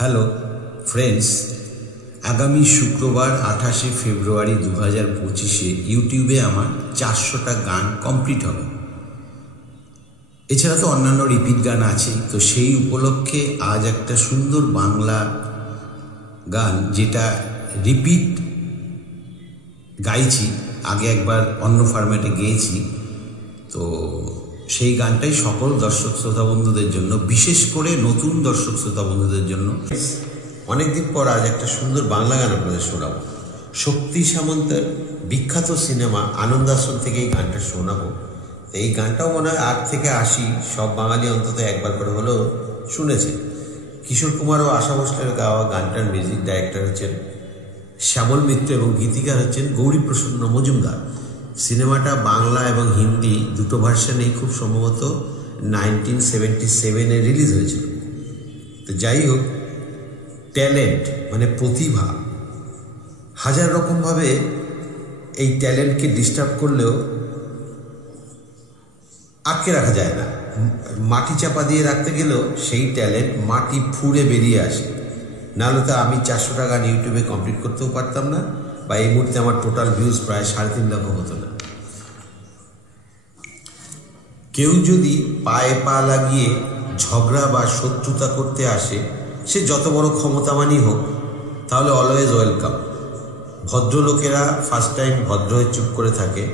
Hello friends, আগামী শুক্রবার 28শে ফেব্রুয়ারি 2025-এ ইউটিউবে আমার 400টা গান কমপ্লিট হবে। এছাড়া তো অন্যান্য রিপিট গান আছেই। তো সেই উপলক্ষে আজ একটা সুন্দর বাংলা গান, যেটা রিপিট গাইছি, আগে একবার অন্য ফরম্যাটে গেয়েছি, তো সেই গানটাই সকল দর্শক শ্রোতা বন্ধুদের জন্য, বিশেষ করে নতুন দর্শক শ্রোতা বন্ধুদের জন্য। অনেকদিন পর আজ একটা সুন্দর বাংলা গান আপনাদের শোনাবো। শক্তি সামন্তের বিখ্যাত সিনেমা আনন্দ আশ্রম থেকে এই গানটা শোনাবো। এই গানটাও মনে হয় 8 থেকে 80 সব বাঙালি অন্তত একবার করে হলেও শুনেছে। কিশোর কুমার ও আশা ভোসলের গাওয়া গানটার মিউজিক ডাইরেক্টর হচ্ছেন শ্যামল মিত্র এবং গীতিকার হচ্ছেন গৌরীপ্রসন্ন মজুমদার। সিনেমাটা বাংলা এবং হিন্দি দুটো ভার্সানেই খুব সম্ভবত 1977-এ রিলিজ হয়েছিল। তো যাই হোক, ট্যালেন্ট মানে প্রতিভা হাজার রকমভাবে এই ট্যালেন্টকে ডিস্টার্ব করলেও আটকে রাখা যায় না। মাটি চাপা দিয়ে রাখতে গেলেও সেই ট্যালেন্ট মাটি ফুঁড়ে বেরিয়ে আসে। নাহলে তো আমি 400টা গান ইউটিউবে কমপ্লিট করতেও পারতাম না, বা এই মুহূর্তে আমার টোটাল ভিউজ প্রায় 3.5 লাখ হতো না। কেউ যদি পায়ে পা লাগিয়ে ঝগড়া বা শত্রুতা করতে আসে, সে যত বড় ক্ষমতাবানই হোক, তাহলে অলওয়েজ ওয়েলকাম। ভদ্রলোকেরা ফার্স্ট টাইম ভদ্র হয়ে চুপ করে থাকে,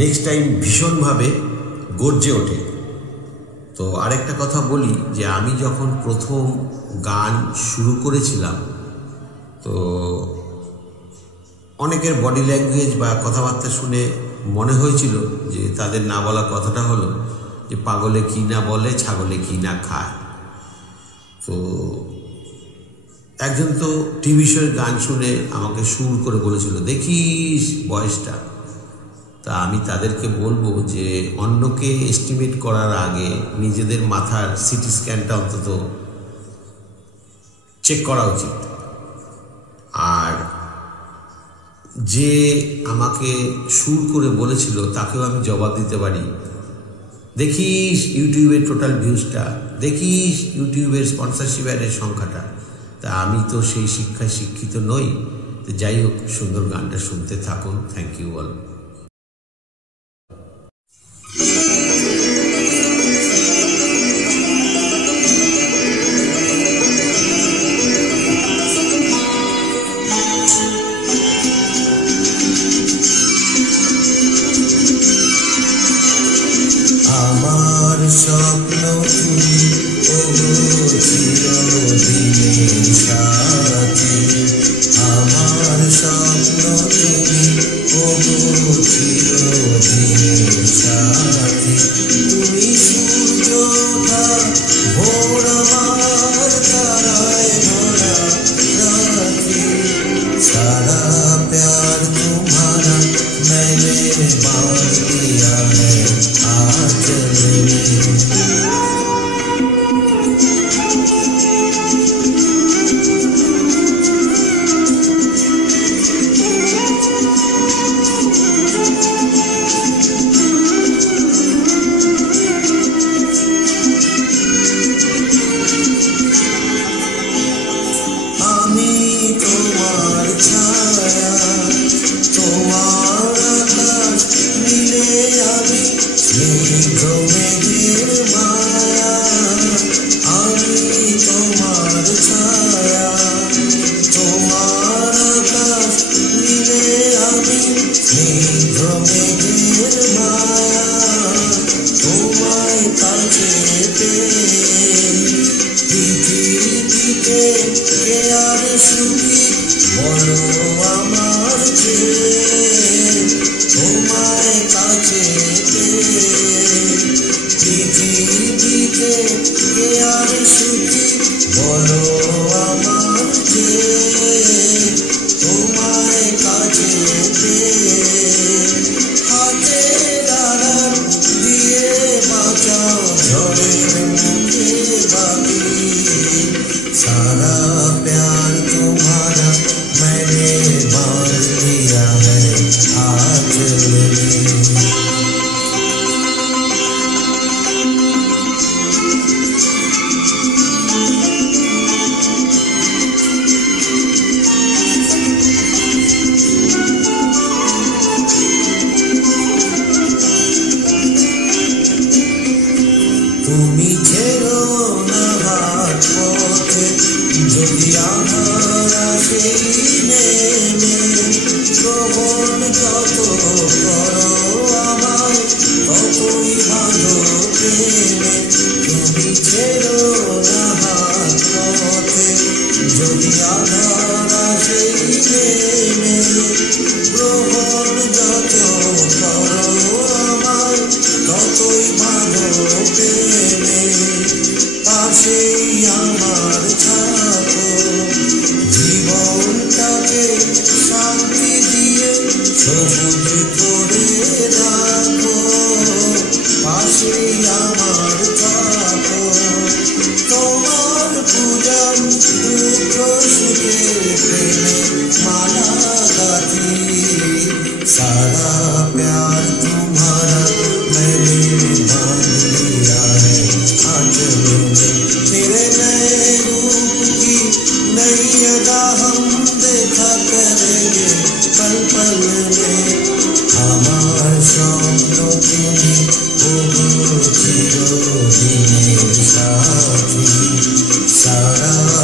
নেক্সট টাইম ভীষণভাবে গর্জে ওঠে। তো আরেকটা কথা বলি, যে আমি যখন প্রথম গান শুরু করেছিলাম, তো অনেকের বডি ল্যাঙ্গুয়েজ বা কথাবার্তা শুনে মনে হয়েছিল যে তাদের না বলা কথাটা হলো যে পাগলে কি না বলে, ছাগলে কি না খায়। তো একজন তো টিভি শোর গান শুনে আমাকে সুর করে বলেছিল, দেখিস বয়সটা। তা আমি তাদেরকে বলবো যে অন্যকে এস্টিমেট করার আগে নিজেদের মাথার সিটি স্ক্যানটা অন্তত চেক করা উচিত। আর যে আমাকে সুর করে বলেছিল তাকেও আমি জবাব দিতে পারি, দেখিস ইউটিউবের টোটাল ভিউজটা, দেখিস ইউটিউবের স্পন্সরশিপ অ্যাডের সংখ্যাটা। তা আমি তো সেই শিক্ষায় শিক্ষিত নই। তো যাই হোক, সুন্দর গানটা শুনতে থাকুন। Thank you all. আমার স্বপ্ন তুমি চিরদিনের সাথী, আমার স্বপ্ন তুমি চিরদিনের সাথী। তুমি সূর্যটা ভোর আমার তারায় ভরা রাখি, সারা প্যার तुम्हारा मैंने बांध दिया है आंचल में। আমি তোমার ছায়া, তোমার আকাশ নীলে, আমি স্নিগ্ধ মেঘের মায়া। আমি তোমার ছায়া, তোমার আকাশ নীলে, আমি স্নিগ্ধ মেঘের মায়া। তোমায় কাছে পেয়ে পৃথিবীতে কে আর সুখী বলো আমার চেয়ে। তোমায় কাছে পেয়ে পৃথিবীতে কে আর সুখী বলো আমার চেয়ে। তোমায় কাছে পেয়ে হাতে দাঁড়ান দিয়ে বাঁচাও ঝড়ের মুখে বাকি, सारा प्यार तुम्हारा मैंने बांध लिया है आंचल में। আমার থাকো, জীবনটাকে শান্তি দিয়ে সবুজ করে রাখো, পাশে আমার থাকো। তোমার পূজার দুঃখ সুখে প্রেমে माला गाती, सारा प्यार तुम्हारा मैंने बांध लिया है आंचलों में। तेरे नए रूप की नई अदा हम देखा करेंगे पल पल में। हमार স্বপ্ন তুমি চিরদিনের সাথী, সারা